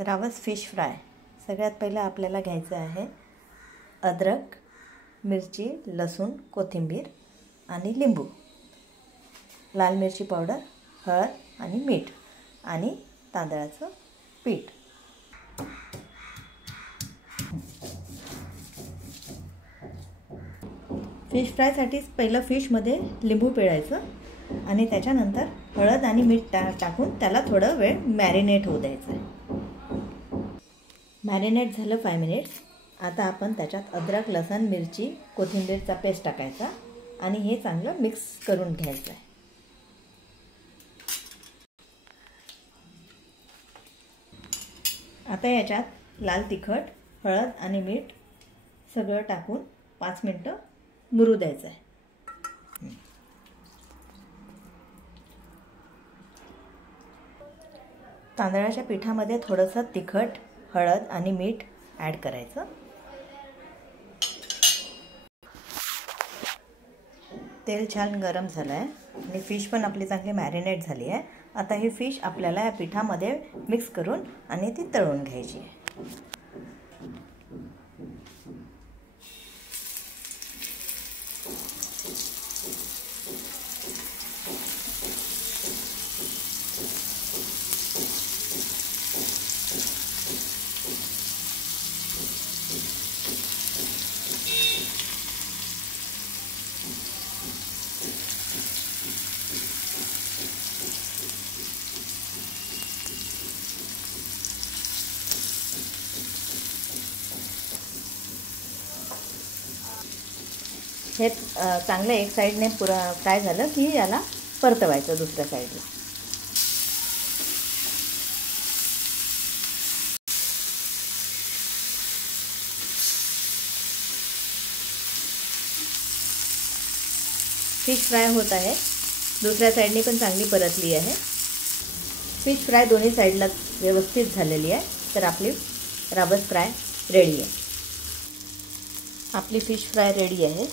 रावस fish fry. सगळ्यात पहिलं आपल्याला घ्यायचं आहे अद्रक, मिरची, लसूण, कोथिंबीर आणि लिंबू, लाल मिरची पावडर, हळद आणि मीठ आणि तांदळाचं पीठ। फिश फ्रायसाठी पहिलं फिशमध्ये लिंबू पिळायचं आणि त्याच्यानंतर हळद आणि मीठ टाकून त्याला थोडं वेळ मॅरिनेट होऊ द्यायचं आहे। मॅरिनेट झालं 5 मिनिट्स। आता आपण त्याच्यात अद्रक, लसूण, मिरची, कोथिंबीरचा पेस्ट टाकायचा आणि हे चांगलं मिक्स करून घ्यायचं आहे। आता याच्यात लाल तिखट, हळद आणि मीठ सगळं टाकून 5 मिनिटं मुरू द्यायचं आहे। तांदळाच्या पिठामध्ये थोडंसं तिखट, हळद आणि मीठ ॲड करायचं। तेल छान गरम झालं आहे आणि फिश पण आपली चांगली मॅरिनेट झाली आहे। आता ही फिश आपल्याला या पिठामध्ये मिक्स करून आणि ती तळून घ्यायची आहे। हे चांगलं एक साइडने फ्राय झालं की याला परतवायचं दुसऱ्या साइडला। फिश फ्राय होत आहे, दुसऱ्या साइडने पण चांगली परतली आहे। फिश फ्राय दोन्ही साइडला व्यवस्थित झालेली आहे, तर आपली रावस फ्राय रेडी आहे। आपली फिश फ्राय रेडी आहे।